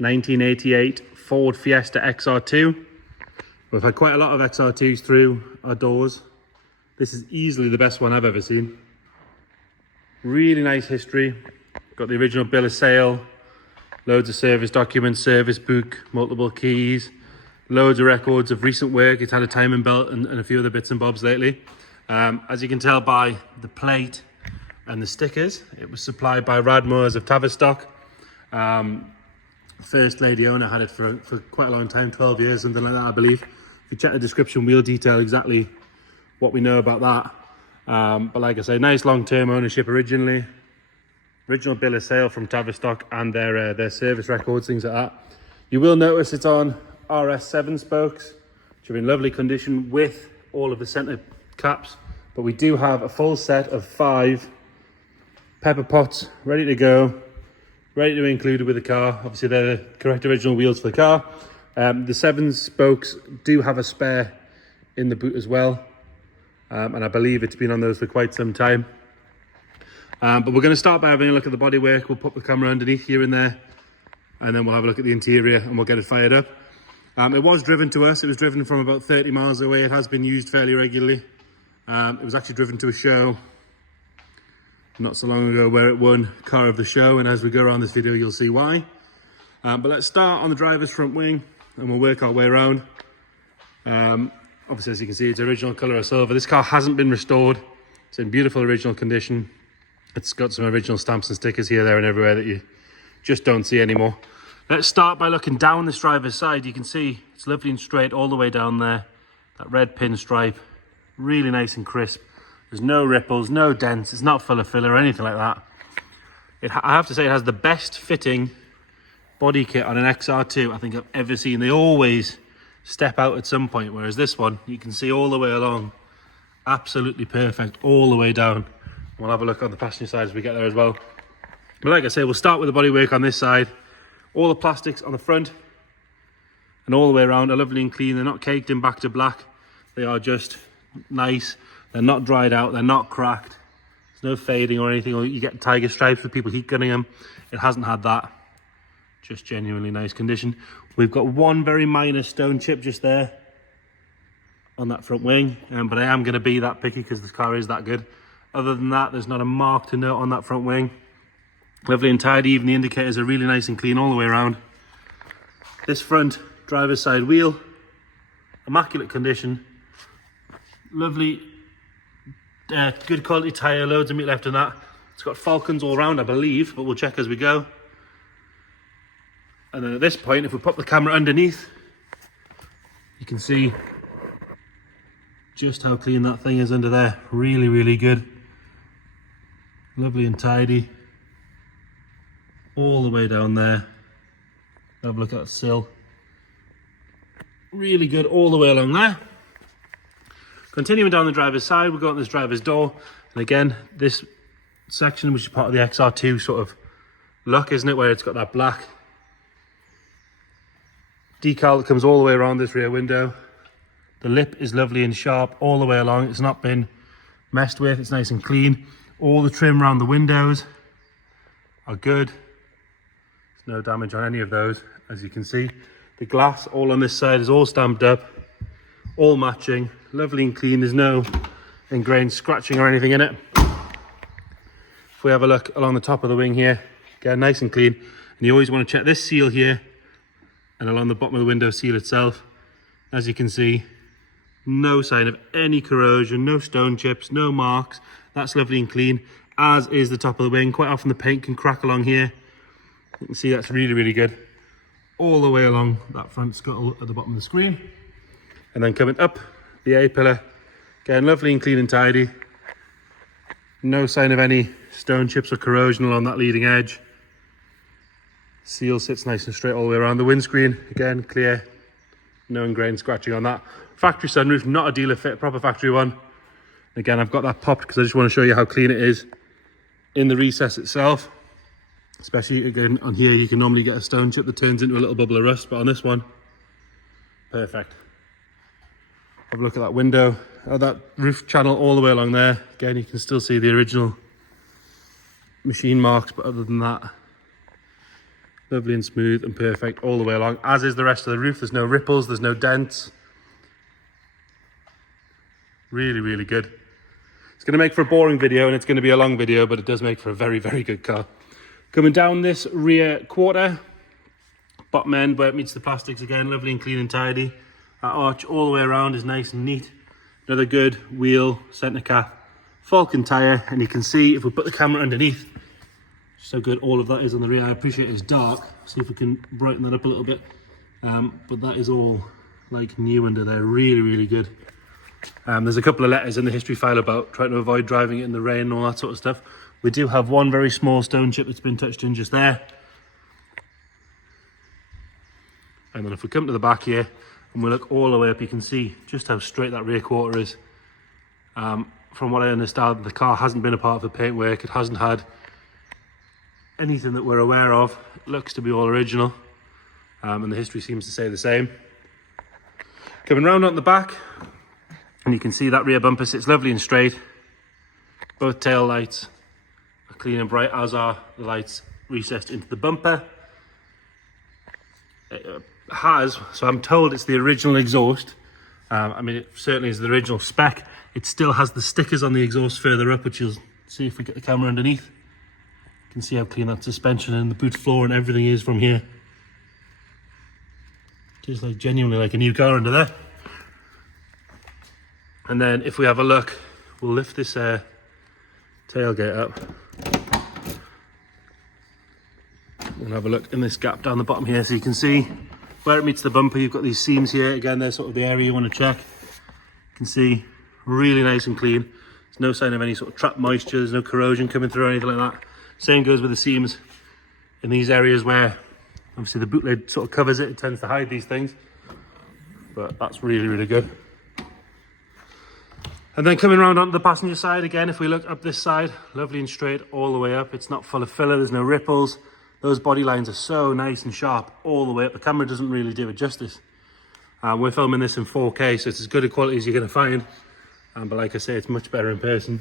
1988 Ford Fiesta XR2. We've had quite a lot of XR2s through our doors. This is easily the best one I've ever seen. Really nice history. Got the original bill of sale, loads of service documents, service book, multiple keys, loads of records of recent work. It's had a timing belt and a few other bits and bobs lately. As you can tell by the plate and the stickers, it was supplied by Radmores of Tavistock. First lady owner had it for quite a long time, 12 years, something like that, I believe. If you check the description, we'll detail exactly what we know about that. But like I say, nice long-term ownership originally. Original bill of sale from Tavistock and their service records, things like that. You will notice it's on RS7 spokes, which are in lovely condition with all of the centre caps. But we do have a full set of 5 pepper pots ready to go, ready to include with the car. Obviously, they're the correct original wheels for the car. The 7 spokes do have a spare in the boot as well. And I believe it's been on those for quite some time. But we're going to start by having a look at the bodywork. We'll put the camera underneath here and there, and then we'll have a look at the interior and we'll get it fired up. It was driven to us. It was driven from about 30 miles away. It has been used fairly regularly. It was actually driven to a show not so long ago where it won car of the show, and as we go around this video you'll see why. But let's start on the driver's front wing and we'll work our way around. Obviously, as you can see, it's original colour of silver. This car hasn't been restored. It's in beautiful original condition. It's got some original stamps and stickers here, there and everywhere that you just don't see anymore. Let's start by looking down this driver's side. You can see it's lovely and straight all the way down there. That red pinstripe, really nice and crisp. There's no ripples, no dents. It's not full of filler or anything like that. I have to say it has the best fitting body kit on an XR2 I think I've ever seen. They always step out at some point, whereas this one, you can see all the way along. Absolutely perfect all the way down. We'll have a look on the passenger side as we get there as well. But like I say, we'll start with the bodywork on this side. All the plastics on the front and all the way around are lovely and clean. They're not caked in back to black. They are just nice. They're not dried out. They're not cracked. There's no fading or anything. Or you get tiger stripes with people heat gunning them. It hasn't had that. Just genuinely nice condition. We've got one very minor stone chip just there on that front wing. But I am going to be that picky because this car is that good. Other than that, there's not a mark to note on that front wing. Lovely and tidy. Even the indicators are really nice and clean all the way around. This front driver's side wheel, immaculate condition. Lovely, good quality tyre, loads of meat left in that. It's got Falcons all around, I believe, but we'll check as we go. And then at this point, if we pop the camera underneath, you can see just how clean that thing is under there. Really, really good. Lovely and tidy. All the way down there. Have a look at that sill. Really good all the way along there. Continuing down the driver's side, we've got this driver's door. And again, this section, which is part of the XR2 sort of look, isn't it? Where it's got that black decal that comes all the way around this rear window. The lip is lovely and sharp all the way along. It's not been messed with. It's nice and clean. All the trim around the windows are good. There's no damage on any of those, as you can see. The glass all on this side is all stamped up, all matching, lovely and clean. There's no ingrained scratching or anything in it. If we have a look along the top of the wing here, again, nice and clean. And you always want to check this seal here and along the bottom of the window seal itself. As you can see, no sign of any corrosion, no stone chips, no marks. That's lovely and clean, as is the top of the wing. Quite often the paint can crack along here. You can see that's really, really good. All the way along that front scuttle at the bottom of the screen. And then coming up the A-pillar, again, lovely and clean and tidy. No sign of any stone chips or corrosion along that leading edge. Seal sits nice and straight all the way around. The windscreen, again, clear. No ingrained scratching on that. Factory sunroof, not a dealer fit, proper factory one. Again, I've got that popped because I just want to show you how clean it is in the recess itself. Especially, again, on here, you can normally get a stone chip that turns into a little bubble of rust, but on this one, perfect. Have a look at that window, that roof channel all the way along there. Again, you can still see the original machine marks, but other than that, Lovely and smooth and perfect all the way along, as is the rest of the roof. There's no ripples, there's no dents. Really, really good. It's going to make for a boring video and it's going to be a long video, but it does make for a very, very good car. Coming down this rear quarter, bottom end where it meets the plastics again, lovely and clean and tidy. That arch all the way around is nice and neat. Another good wheel, centre cap, Falcon tyre, and you can see if we put the camera underneath, so good all of that is on the rear. I appreciate it's dark, see if we can brighten that up a little bit. But that is all like new under there, really, really good. There's a couple of letters in the history file about trying to avoid driving it in the rain and all that sort of stuff. We do have one very small stone chip that's been touched in just there. And then if we come to the back here and we look all the way up, you can see just how straight that rear quarter is. From what I understand, the car hasn't been a part of the paintwork. It hasn't had anything that we're aware of. It looks to be all original. And the history seems to say the same. Coming round on the back, and you can see that rear bumper sits lovely and straight. Both tail lights are clean and bright, as are the lights recessed into the bumper. It has, so I'm told it's the original exhaust. I mean, it certainly is the original spec. It still has the stickers on the exhaust further up, which you'll see if we get the camera underneath. You can see how clean that suspension and the boot floor and everything is from here. Just like genuinely like a new car under there. And then if we have a look, we'll lift this tailgate up and have a look in this gap down the bottom here, so you can see where it meets the bumper. You've got these seams here. Again, they're sort of the area you want to check. You can see really nice and clean. There's no sign of any sort of trapped moisture. There's no corrosion coming through or anything like that. Same goes with the seams in these areas where obviously the boot lid sort of covers it. It tends to hide these things, but that's really, really good. And then coming around onto the passenger side again, if we look up this side, lovely and straight all the way up. It's not full of filler, there's no ripples. Those body lines are so nice and sharp all the way up. The camera doesn't really do it justice. We're filming this in 4K, so it's as good a quality as you're going to find. But like I say, it's much better in person.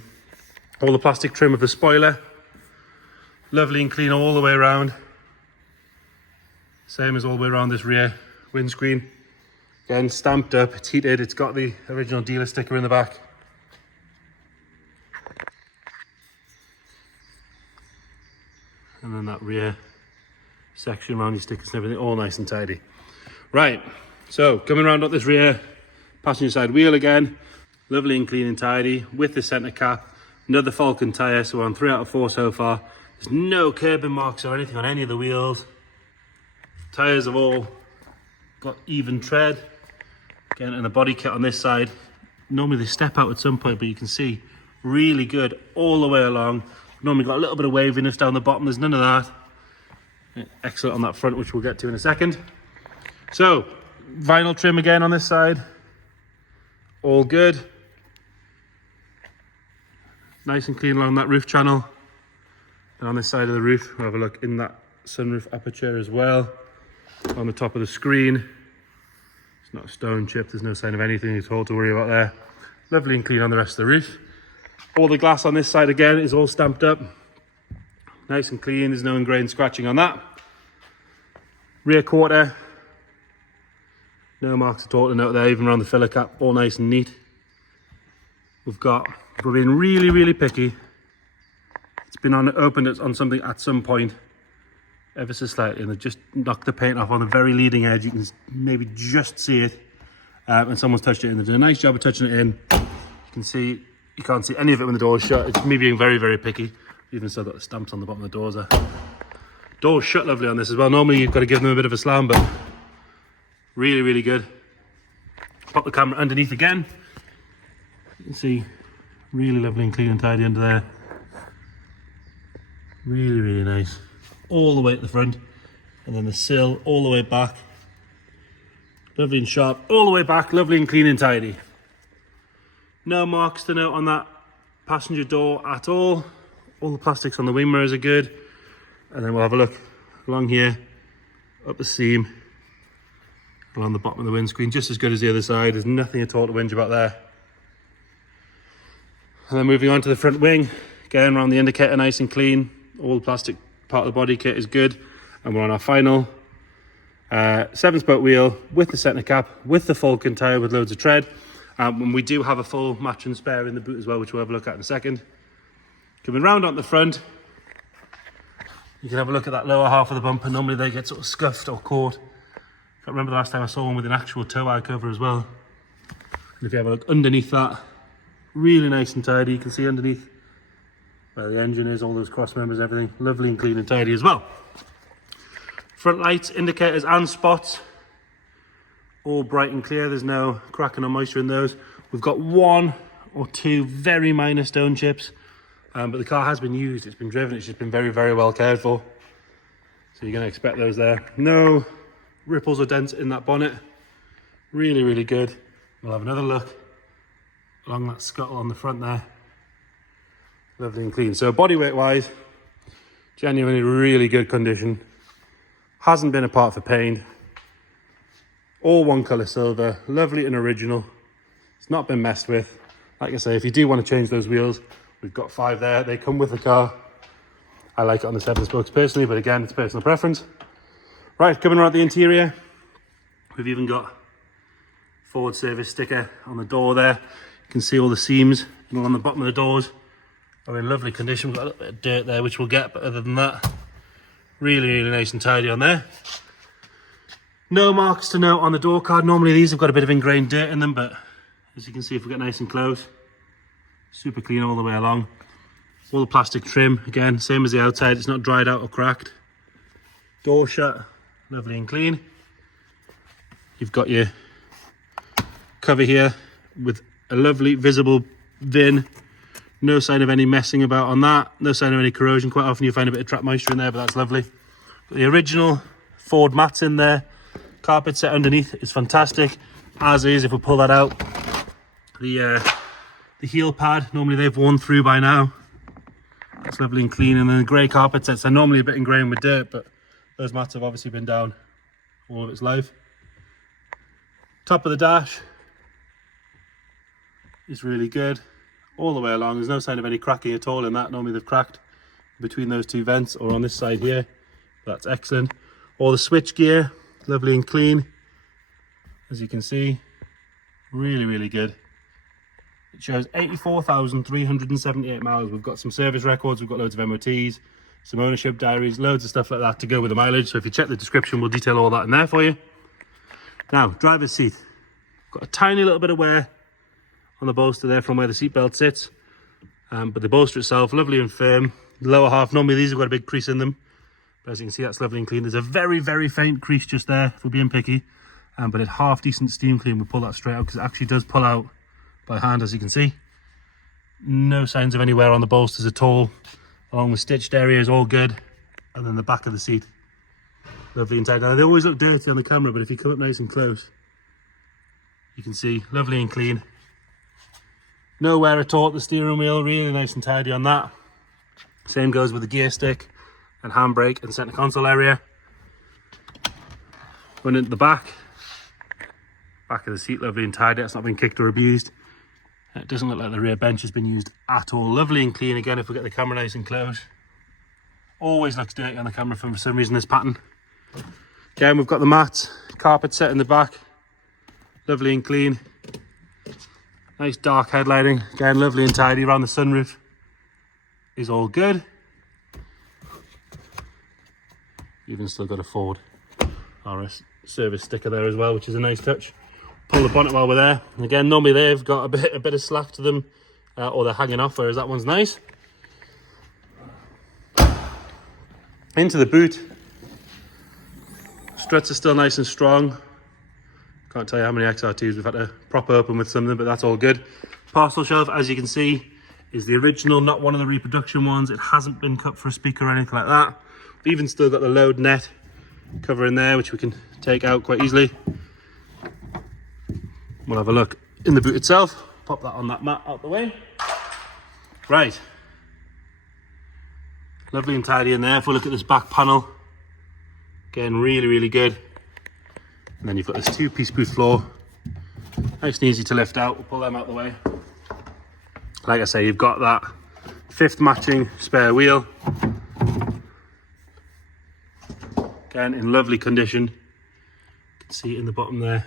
All the plastic trim of the spoiler, lovely and clean all the way around. Same as all the way around this rear windscreen. Again, stamped up, it's heated, it's got the original dealer sticker in the back. And then that rear section around your stickers and everything, all nice and tidy. Right, so coming around up this rear passenger side wheel again, lovely and clean and tidy with the centre cap, another Falcon tyre, so we're on 3 out of 4 so far. There's no curbing marks or anything on any of the wheels. Tyres have all got even tread. Again, and the body kit on this side, normally they step out at some point, but you can see really good all the way along. Normally got a little bit of waviness down the bottom, there's none of that. Excellent on that front, which we'll get to in a second. So, vinyl trim again on this side, all good. Nice and clean along that roof channel. And on this side of the roof, we'll have a look in that sunroof aperture as well. On the top of the screen, it's not a stone chip, there's no sign of anything at all to worry about there. Lovely and clean on the rest of the roof. All the glass on this side again is all stamped up. Nice and clean, there's no ingrained scratching on that. Rear quarter, no marks at all to note there, even around the filler cap, all nice and neat. We're being really, really picky. It's been opened on something at some point, ever so slightly, and they've just knocked the paint off on the very leading edge. You can maybe just see it, and someone's touched it in. They've done a nice job of touching it in. You can see, you can't see any of it when the door is shut. It's me being very, very picky. Even so, got the stamps on the bottom of the doors there. Doors shut lovely on this as well. Normally you've got to give them a bit of a slam, but really, really good. Pop the camera underneath again. You can see really lovely and clean and tidy under there. Really, really nice. All the way at the front, and then the sill all the way back. Lovely and sharp, all the way back, lovely and clean and tidy. No marks to note on that passenger door at all. All the plastics on the wing mirrors are good. And then we'll have a look along here, up the seam, along the bottom of the windscreen, just as good as the other side. There's nothing at all to whinge about there. And then moving on to the front wing, again around the indicator, nice and clean. All the plastic part of the body kit is good. And we're on our final 7-spoke wheel with the centre cap, with the Falcon tyre with loads of tread. And we do have a full match and spare in the boot as well, which we'll have a look at in a second. Coming round on the front, you can have a look at that lower half of the bumper. Normally they get sort of scuffed or caught. I can't remember the last time I saw one with an actual tow eye cover as well. And if you have a look underneath that, really nice and tidy. You can see underneath where the engine is, all those cross members, everything. Lovely and clean and tidy as well. Front lights, indicators and spots, all bright and clear. There's no cracking or moisture in those. We've got 1 or 2 very minor stone chips, but the car has been used, it's been driven, it's just been very, very well cared for. So you're going to expect those there. No ripples or dents in that bonnet. Really, really good. We'll have another look along that scuttle on the front there. Lovely and clean. So bodywork wise, genuinely really good condition. Hasn't been apart for paint. All one colour silver, lovely and original. It's not been messed with. Like I say, if you do want to change those wheels, we've got 5 there. They come with the car. I like it on the 7 spokes personally, but again, it's personal preference. Right, coming around the interior, we've even got Ford service sticker on the door there. You can see all the seams and all on the bottom of the doors are in lovely condition. We've got a little bit of dirt there, which we'll get, but other than that, really, really nice and tidy on there. No marks to note on the door card. Normally these have got a bit of ingrained dirt in them, but as you can see, if we get nice and close, super clean all the way along. All the plastic trim, again, same as the outside. It's not dried out or cracked. Door shut, lovely and clean. You've got your cover here with a lovely visible VIN. No sign of any messing about on that. No sign of any corrosion. Quite often you find a bit of trapped moisture in there, but that's lovely. Got the original Ford mats in there. Carpet set underneath is fantastic, as is, if we pull that out, the heel pad, normally they've worn through by now. That's lovely and clean. And then the grey carpet sets are normally a bit ingrained with dirt, but those mats have obviously been down all of its life. Top of the dash is really good all the way along. There's no sign of any cracking at all in that. Normally they've cracked between those 2 vents or on this side here. That's excellent. All the switch gear, lovely and clean, as you can see. Really, really good. It shows 84,378 miles. We've got some service records, we've got loads of MOTs, some ownership diaries, loads of stuff like that to go with the mileage. So if you check the description, we'll detail all that in there for you. Now, driver's seat. Got a tiny little bit of wear on the bolster there from where the seatbelt sits, but the bolster itself, lovely and firm. The lower half, normally these have got a big crease in them, but as you can see, that's lovely and clean. There's a very, very faint crease just there, if we're being picky, but a half decent steam clean will pull that straight out, because it actually does pull out by hand, as you can see. No signs of any wear on the bolsters at all. Along the stitched area is all good, and then the back of the seat, lovely and tight. Now they always look dirty on the camera, but if you come up nice and close, you can see lovely and clean. No wear at all at the steering wheel, really nice and tidy on that. Same goes with the gear stick and handbrake and centre console area. Going into the back of the seat, lovely and tidy. It's not been kicked or abused. It doesn't look like the rear bench has been used at all. Lovely and clean again if we get the camera nice and close. Always looks dirty on the camera for some reason, this pattern. Again, we've got the mats, carpet set in the back. Lovely and clean. Nice dark headlighting. Again, lovely and tidy. Around the sunroof is all good. Even still got a Ford RS service sticker there as well, which is a nice touch. Pull the bonnet while we're there. And again, normally they've got a bit of slack to them, or they're hanging off, whereas that one's nice. Into the boot. Struts are still nice and strong. Can't tell you how many XR2s we've had to prop open with some of them, but that's all good. Parcel shelf, as you can see, is the original, not one of the reproduction ones. It hasn't been cut for a speaker or anything like that. We've even still got the load net cover in there, which we can take out quite easily. We'll have a look in the boot itself. Pop that on that mat out the way. Right. Lovely and tidy in there. If we look at this back panel, again, really, really good. And then you've got this 2-piece boot floor. Nice and easy to lift out. We'll pull them out the way. Like I say, you've got that 5th matching spare wheel. Again, in lovely condition. You can see it in the bottom there.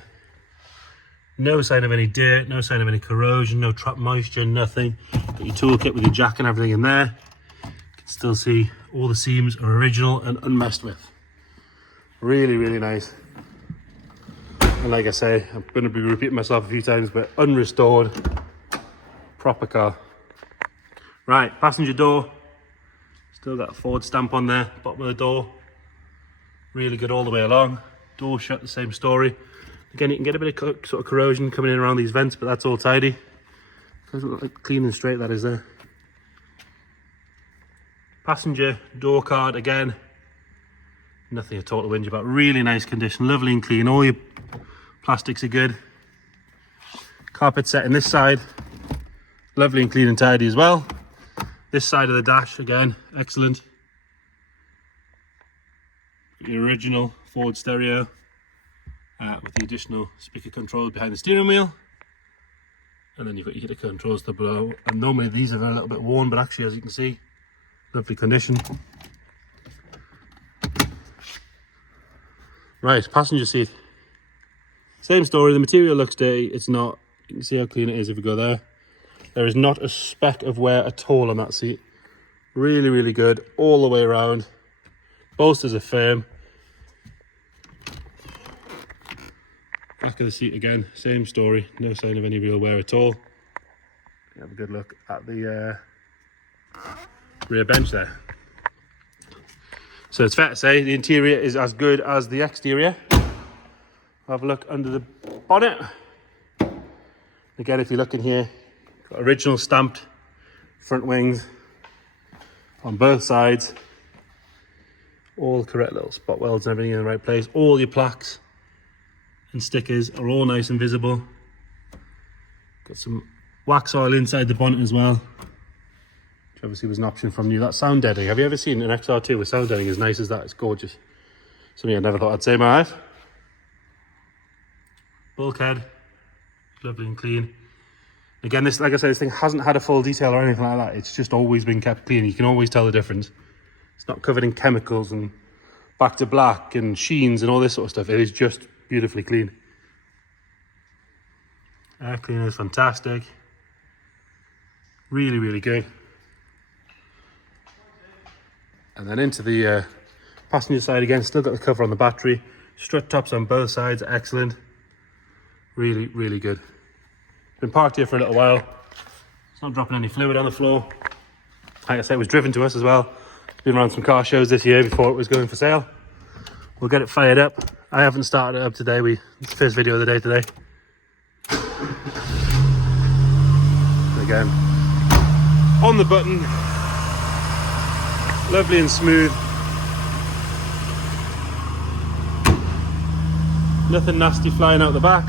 No sign of any dirt, no sign of any corrosion, no trapped moisture, nothing. Got your toolkit with your jack and everything in there. You can still see all the seams are original and unmessed with. Really, really nice. And like I say, I'm going to be repeating myself a few times, but unrestored, proper car. Right, passenger door. Still got a Ford stamp on there, bottom of the door. Really good all the way along. Door shut, the same story. Again, you can get a bit of sort of corrosion coming in around these vents, but that's all tidy. Doesn't look like clean and straight, that is there. Passenger door card, again, nothing at all to whinge about. Really nice condition, lovely and clean. All your plastics are good. Carpet set in this side, lovely and clean and tidy as well. This side of the dash, again, excellent. The original Ford stereo with the additional speaker controls behind the steering wheel. And then you've got your heater controls to below. And normally these are a little bit worn, but actually, as you can see, lovely condition. Right, passenger seat. Same story, the material looks dirty, it's not. You can see how clean it is if we go there. There is not a speck of wear at all on that seat. Really, really good all the way around. Bolsters are firm. Back of the seat again, same story, no sign of any real wear at all. Have a good look at the rear bench there. So it's fair to say the interior is as good as the exterior. Have a look under the bonnet. Again, if you look in here, got original stamped front wings on both sides. All the correct little spot welds and everything in the right place. All your plaques and stickers are all nice and visible. Got some wax oil inside the bonnet as well, which obviously was an option from you. That sound deadening. Have you ever seen an XR2 with sound deadening as nice as that? It's gorgeous. Something I never thought I'd say in my life. Bulkhead, lovely and clean. Again, this, like I said, this thing hasn't had a full detail or anything like that. It's just always been kept clean. You can always tell the difference. It's not covered in chemicals and back to black and sheens and all this sort of stuff. It is just beautifully clean. Air cleaner is fantastic. Really, really good. And then into the passenger side again, still got the cover on the battery. Strut tops on both sides, excellent. Really, really good. Been parked here for a little while. It's not dropping any fluid on the floor. Like I said, it was driven to us as well. Been around some car shows this year before it was going for sale. We'll get it fired up. I haven't started it up today. It's the first video of the day today. Again, on the button, lovely and smooth. Nothing nasty flying out the back.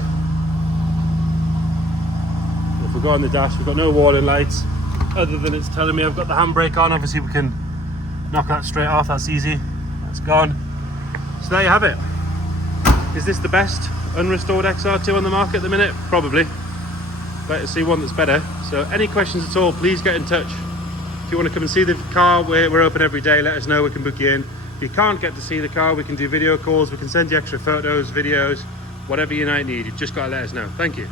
If we go on the dash, we've got no warning lights, other than it's telling me I've got the handbrake on. Obviously we can knock that straight off, that's easy. That's gone. So there you have it. Is this the best unrestored XR2 on the market at the minute? Probably. Better see one that's better. So any questions at all, please get in touch. If you want to come and see the car, we're open every day. Let us know, we can book you in. If you can't get to see the car, we can do video calls, we can send you extra photos, videos, whatever you might need. You've just got to let us know. Thank you.